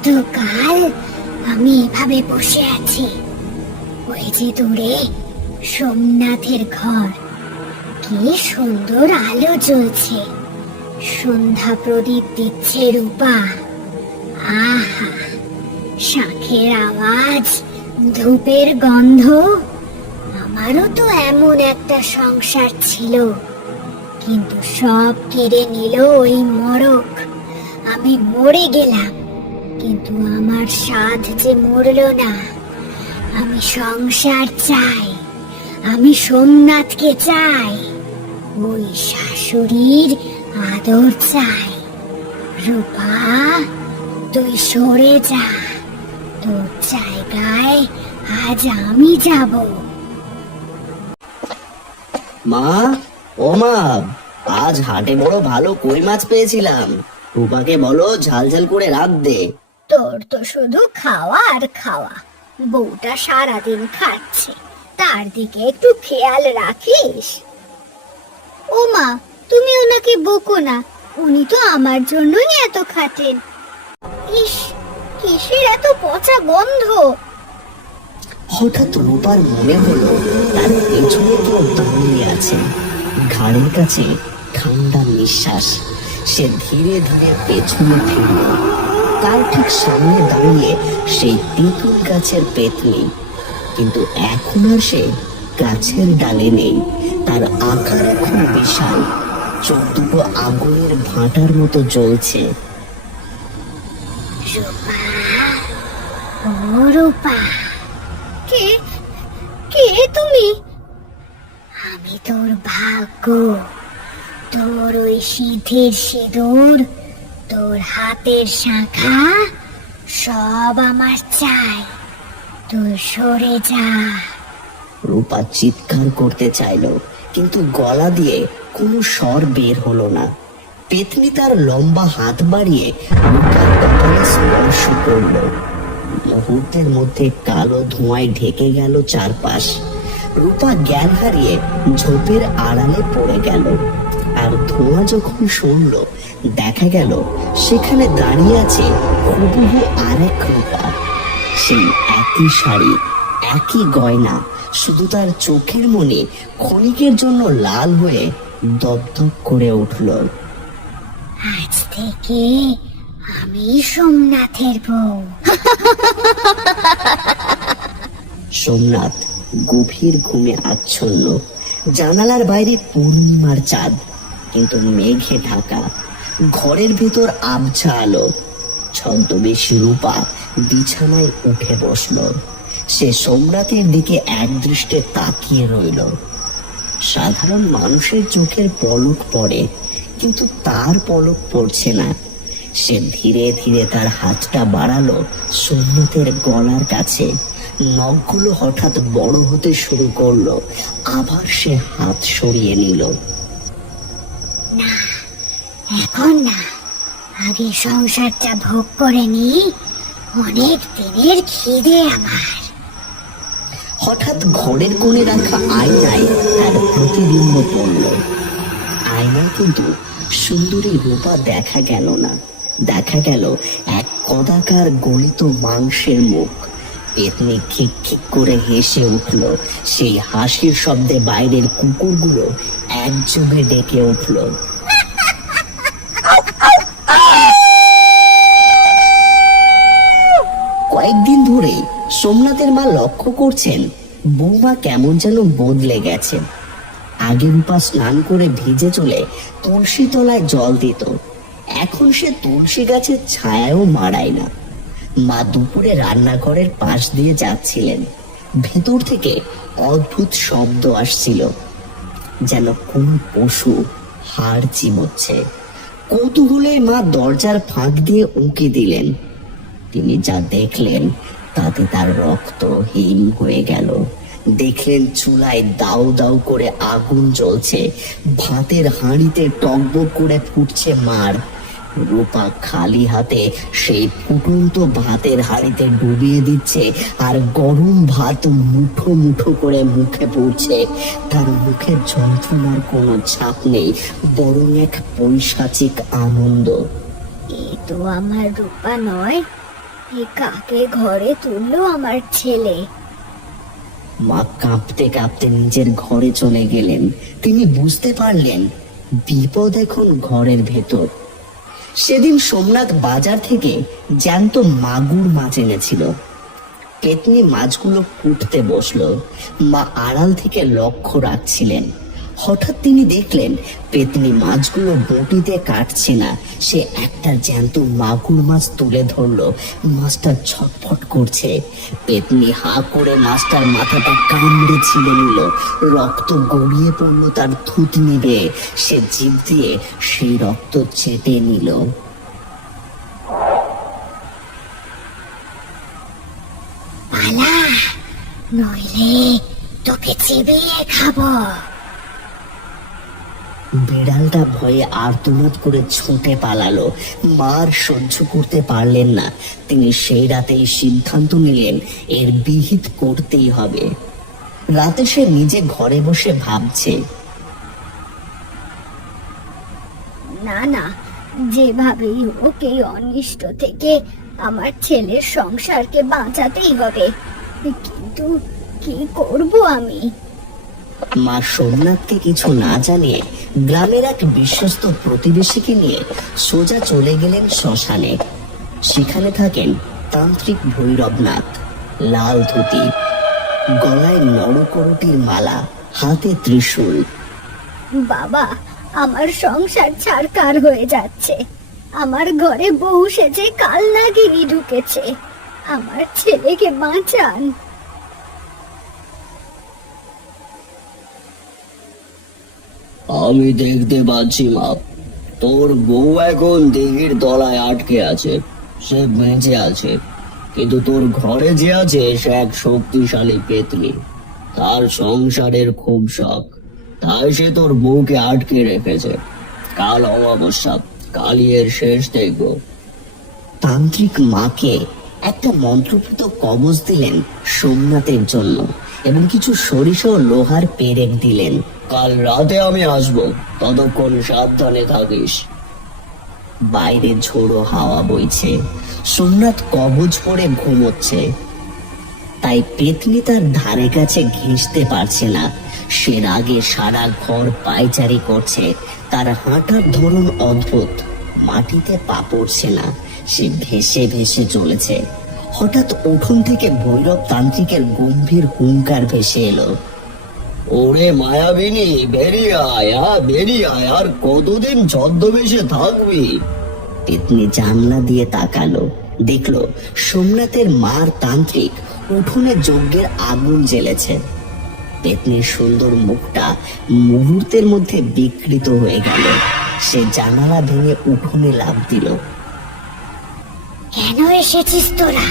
কতকাল আমি এভাবে বসে আছি। ওই যে দূরে সোমনাথের ঘর, কি সুন্দর আলো জ্বলছে, সন্ধ্যা প্রদীপ দিচ্ছে রূপা। আহা, শাঁখের আওয়াজ, ধূপের গন্ধ। আমারও তো এমন একটা সংসার ছিল, কিন্তু সব কেড়ে নিল ওই মরক। আমি মরে গেলাম, কিন্তু আমার সাধ যে মরল না। আমি সংসার চাই, আমি সোমনাথকে চাই, ওই শাশুড়ির আদর চাই। রূপা, তুই সরে যা, তোর জায়গায় আজ আমি যাব। মা, ও মা, আজ হাটে বড় ভালো কই মাছ পেয়েছিলাম। রূপাকে বলো ঝাল ঝাল করে রাঁধতে। তোর তো শুধু খাওয়া আর খাওয়া। বউটা সারাদিন খাচ্ছে, তার দিকে একটু খেয়াল রাখিস। ও মা, তুমি ওনাকে বকো না, উনি তো আমার জন্যই এত খাটেন। ইস, কিসের এত পচা গন্ধ। হঠাৎ রূপার মনে হলো তার পেছনে কেউ দাঁড়িয়ে আছে, ঘাড়ের কাছে ঠান্ডা নিঃশ্বাস। সে ধীরে ধীরে পেছনে ফিরল। তার ঠিক সামনে দাঁড়িয়ে সেই তেঁতুল গাছের পেতনি, কিন্তু এখন আর সে গাছের ডালে নেই। তার আকার এখন বিশাল, চোখ দুটো আগুনের ভাঁটার মতো জ্বলছে। রূপা, ও রূপা, কে কে তুমি? আমি তোর ভাগ্য, তোর ওই সিঁথির সিঁদুর, তোর হাতের শাঁখা, সব আমার চাই। তুই সরে যা। রূপা চিৎকার করতে চাইলো, কিন্তু গলা দিয়ে কোনো স্বর বের হলো না। পেতনি তার লম্বা হাত বাড়িয়ে রূপার কপালে স্পর্শ করলো। মুহূর্তের মধ্যে কালো ধোঁয়ায় ঢেকে গেল চারপাশ। রূপা জ্ঞান হারিয়ে ঝোপের আড়ালে পড়ে গেল। আর ধোঁয়া যখন শুনল, দেখা গেল সেখানে দাঁড়িয়ে আছে হুবহু আরেক রূপা। সেই একই শাড়ি, একই গয়না, শুধু তার চোখের মনে ক্ষণিকের জন্য লাল হয়ে দপদপ করে উঠল। আজ থেকে আমি সোমনাথের বউ। সোমনাথ গভীর ঘুমে আচ্ছন্ন। জানালার বাইরে পূর্ণিমার চাঁদ, কিন্তু মেঘে ঢাকা। ঘরের ভেতর আবছা আলো। ছদ্মবেশী রূপা বিছানায় উঠে বসল। সে সোমনাথের দিকে একদৃষ্টে তাকিয়ে রইল। সাধারণ মানুষের চোখের পলক পড়ে, কিন্তু তার পলক পড়ছে না। সে ধীরে ধীরে তার হাতটা বাড়ালো সোমনাথের গলার কাছে। নখগুলো হঠাৎ বড় হতে শুরু করলো। আবার সে হাত সরিয়ে নিল। না, এখন না, আগে সংসারটা ভোগ করে নি। অনেক দিনের খিদে আমার। হঠাৎ ঘরের কোণে রাখা আয়নায় তার প্রতিবিম্ব পড়ল। আয়নায় কিন্তু সুন্দরী রূপা দেখা গেল না। দেখা গেল এক কদাকার গলিত মাংসের মুখ। পেতনি খিক খিক করে হেসে উঠল। সেই হাসির শব্দে বাইরের কুকুরগুলো একযোগে ডেকে উঠল। কয়েকদিন ধরে সোমনাথের মা লক্ষ্য করছেন বৌমা কেমন যেন বদলে গেছে। আগে রূপা স্নান করে ভিজে চলে তুলসী তলায় জল দিত, এখন সে তুলসী গাছের ছায়াও মাড়ায় না। মা দুপুরে রান্নাঘরের পাশ দিয়ে যাচ্ছিলেন। ভেতর থেকে অদ্ভুত শব্দ আসছিল, যেন কোন পশু হাড় চিবোচ্ছে। কৌতূহলে মা দরজার ফাঁক দিয়ে উঁকি দিলেন। তিনি যা দেখলেন তাতে তার রক্ত হিম হয়ে গেল। দেখলেন চুলায় দাউ দাউ করে আগুন জ্বলছে, ভাতের হাঁড়িতে টকবক করে ফুটছে মার। রূপা খালি হাতে সেই ফুটন্ত ভাতের হাঁড়িতে ডুবিয়ে দিচ্ছে, আর গরম ভাত মুঠো মুঠো করে মুখে পড়ছে। তার মুখে যন্ত্রণার কোনো ছাপ নেই, বরং এক পৈশাচিক আনন্দ। এ তো আমার রূপা নয়, এ কাকে ঘরে তুললো আমার ছেলে? মা কাঁপতে কাঁপতে নিজের ঘরে চলে গেলেন। তিনি বুঝতে পারলেন বিপদ এখন ঘরের ভেতর। সেদিন সোমনাথ বাজার থেকে জ্যান্ত মাগুর মাছ এনেছিল। পেতনি মাছগুলো কুটতে বসলো। মা আড়াল থেকে লক্ষ্য রাখছিলেন। হঠাৎ তিনি দেখলেন পেতনি মাছগুলো বটিতে কাটছে না, সে একটা জ্যান্ত মাগুর মাছ তুলে ধরলো। মাছটা ছটফট করছে। পেতনি হা করে মাছটার মাথাটা কামড়ে ছিঁড়ে নিল। রক্ত গড়িয়ে পড়লো তার থুতনি বেয়ে। সে জিভ দিয়ে সেই রক্ত চেটে নিল। পালা, নইলে তোকে চিবিয়ে খাবো। বিড়ালটা ভয়ে আর্তনাদ করে ছুটে পালালো। মার সহ্য করতে পারলেন না। তিনি সেই রাতেই সিদ্ধান্ত নিলেন এর বিহিত করতেই হবে। রাতে সে নিজে ঘরে বসে ভাবছে, না না, যেভাবেই হোক এই অনিষ্ট থেকে আমার ছেলের সংসারকে বাঁচাতেই হবে। কিন্তু কি করব আমি? মা সোমনাথকে কিছু না জানিয়ে গ্রামের এক বিশ্বস্ত প্রতিবেশীকে নিয়ে সোজা চলে গেলেন শ্মশানে। সেখানে থাকেন তান্ত্রিক ভৈরবনাথ। লাল ধুতি, গলায় নরকরটির মালা, হাতে ত্রিশূল। বাবা, আমার সংসার ছাড়কার হয়ে যাচ্ছে। আমার ঘরে বউ সেজে কালনাগিনী ঢুকেছে। আমার ছেলেকে বাঁচান। আমি দেখতে পাচ্ছি মা, তোর বউ এখন দিঘির তলায় আটকে আছে। সে বেঁচে আছে, কিন্তু তোর ঘরে যে আছে সে এক শক্তিশালী পেতনি। তার সংসারের খুব শখ, তাই সে তোর বউকে আটকে রেখেছে। কাল অমাবস্যা, কালই এর শেষ দেখব। তান্ত্রিক মাকে একটা মন্ত্রপুত কবচ দিলেন সোমনাথের জন্য এবং কিছু সরিষা ও লোহার পেরেক দিলেন। কাল রাতে আমি আসব, ততক্ষণ সাবধানে থাকিস। বাইরে ঝোড়ো হাওয়া বইছে। সোমনাথ কবচ পরে ঘুমোচ্ছে, তাই পেতনি তার ধারে কাছে ঘেঁষতে পারছে না। সে রাগে সারা ঘর পায়চারি করছে। তার হাঁটার ধরন অদ্ভুত, মাটিতে পা পড়ছে না, সে ভেসে ভেসে চলেছে। হঠাৎ উঠোন থেকে ভৈরব তান্ত্রিকের গম্ভীর হুঙ্কার ভেসে এলো, ওরে মায়াবিনী, বেরিয়ে আয়, বেরিয়ে আয়, আর কতদিন ছদ্মবেশে থাকবি? পেতনি জানলা দিয়ে তাকালো, দেখলো সোমনাথের মার তান্ত্রিক উঠোনে যজ্ঞের আগুন জ্বেলেছে। পেতনির সুন্দর মুখটা মুহূর্তের মধ্যে বিকৃত হয়ে গেল। সে জানালা ভেঙে উঠোনে লাফ দিল। কেন এসেছিস তোরা?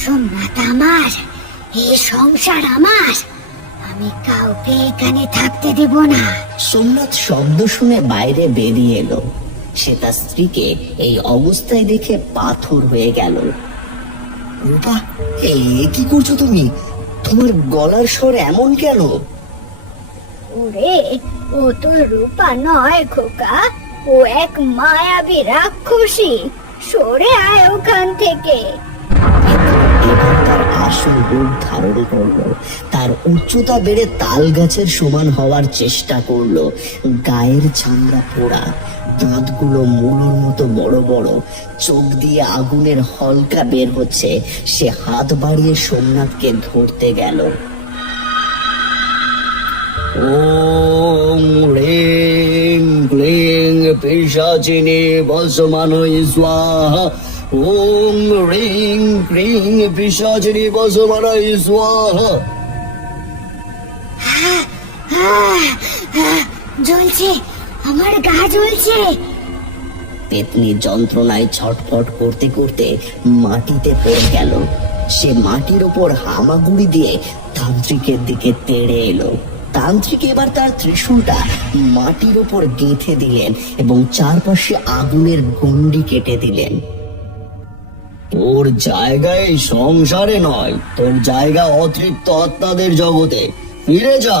সোমনাথ আমার, এই সংসার আমার। আমি কাউকে এখানে থাকতে দেব না। সোমনাথ শব্দ শুনে বাইরে বেরিয়ে এলো। সে তার স্ত্রীকে এই অবস্থায় দেখে পাথর হয়ে গেল। রূপা, কি করছো তুমি? তোমার গলার স্বর এমন কেন? ওরে, ও তো রূপা নয় খোকা, ও এক মায়াবী রাক্ষসী। সরে আয় ওখান থেকে। এবার তার আসল রূপ ধারণ করলো। তার উচ্চতা বেড়ে তাল গাছের সমান হওয়ার চেষ্টা করলো। গায়ের চামড়া পোড়া, দাঁতগুলো মূলোর মতো বড় বড়, চোখ দিয়ে আগুনের হলকা বের হচ্ছে। সে হাত বাড়িয়ে সোমনাথকে ধরতে গেল। ওম হ্রিং ক্লিং পিশাচিনী বসমানৈ স্বাহা। ওম হ্রিং ক্লিং পিশাচিনী বসমানৈ স্বাহা। জ্বলছে, আমার গা জ্বলছে। পেতনি যন্ত্রণায় ছটফট করতে করতে মাটিতে পড়ে গেল। সে মাটির উপর হামাগুড়ি দিয়ে তান্ত্রিকের দিকে তেড়ে এলো। তান্ত্রিক এবার তার ত্রিশূলটা মাটির উপর গেঁথে দিলেন এবং চারপাশে আগুনের গণ্ডি কেটে দিলেন। তোর জায়গায় সংসারে নয়, তোর জায়গা অতৃপ্ত আত্মাদের জগতে। ফিরে যা।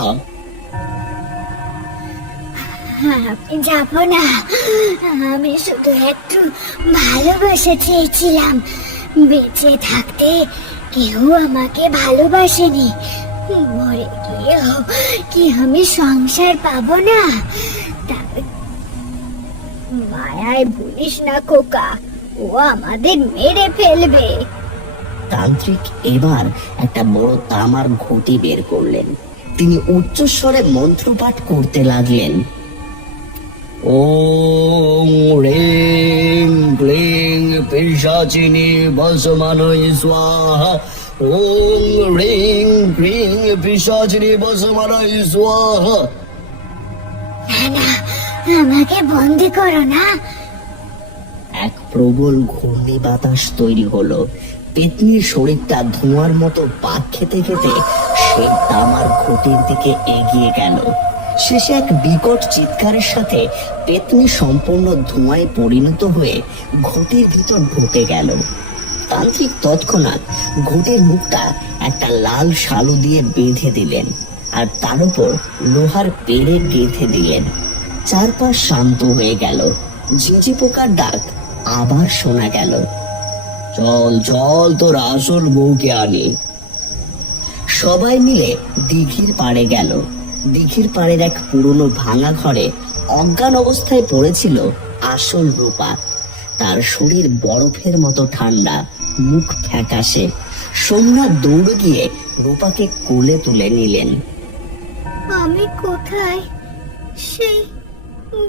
আমি যাব না। আমি শুধু একটু ভালোবাসা চেয়েছিলাম। বেঁচে থাকতে কেউ আমাকে ভালোবাসেনি, মরে গিয়েও কি আমি সংসার পাবো না? মায়ায় ভুলিস না খোকা, ও আমাদের মেরে ফেলবে। তান্ত্রিক এবার একটা বড় তামার ঘটি বের করলেন। তিনি উচ্চস্বরে মন্ত্রপাঠ করতে লাগলেন। ওং রিং ক্লিং পিশাচিনি বসমানয় স্বাহা। ওং রিং ক্লিং পিশাচিনি বসমানয় স্বাহা। না না, আমাকে বন্দি করো না। এক প্রবল ঘূর্ণি বাতাস তৈরি হলো। পেতনির শরীরটা ধোঁয়ার মতো পাক খেতে খেতে সেই তামার ঘটির দিকে এগিয়ে গেল। শেষে এক বিকট চিৎকারের সাথে পেতনি সম্পূর্ণ ধোঁয়ায় পরিণত হয়ে ঘটির ভিতর ঢুকে গেল। তান্ত্রিক তৎক্ষণাৎ ঘটির মুখটা একটা লাল শালু দিয়ে বেঁধে দিলেন, আর তার উপর লোহার পেড়ে গেঁথে দিলেন। চারপাশ শান্ত হয়ে গেল। ঝিঁঝি পোকার ডাক আবার শোনা গেল। চল চল, তোর আসল বউকে আনি। সবাই মিলে দিঘির পাড়ে গেল। দিঘির পাড়ের এক পুরনো ভাঙা ঘরে অজ্ঞান অবস্থায় পড়েছিল আসল রূপা। তার শরীর বরফের মতো ঠান্ডা, মুখ ফ্যাকাশে। সোমনাথ দৌড়ে গিয়ে রূপাকে কোলে তুলে নিলেন। আমি কোথায়? সেই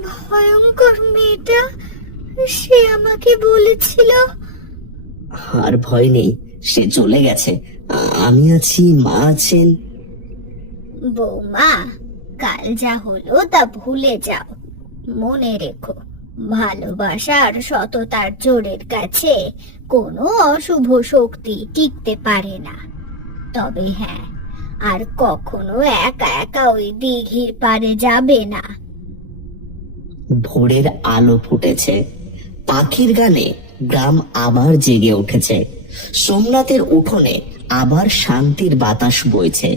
ভয়ঙ্কর মেয়েটা, সে আমাকে বলেছিল। আর ভয় নেই, সে চলে গেছে। আমি আছি, মা আছেন। বৌমা, কাল যা হলো তা ভুলে যাও। মনে রেখো, ভালোবাসা আর সততার জোরের কাছে কোনো অশুভ শক্তি টিকতে পারে না। তবে হ্যাঁ, আর কখনো একা একা ওই দিঘির পাড়ে যাবে না। ভোরের আলো ফুটেছে। পাখির গানে গ্রাম আবার জেগে উঠেছে। সোমনাথের উঠোনে আবার শান্তির বাতাস বইছে।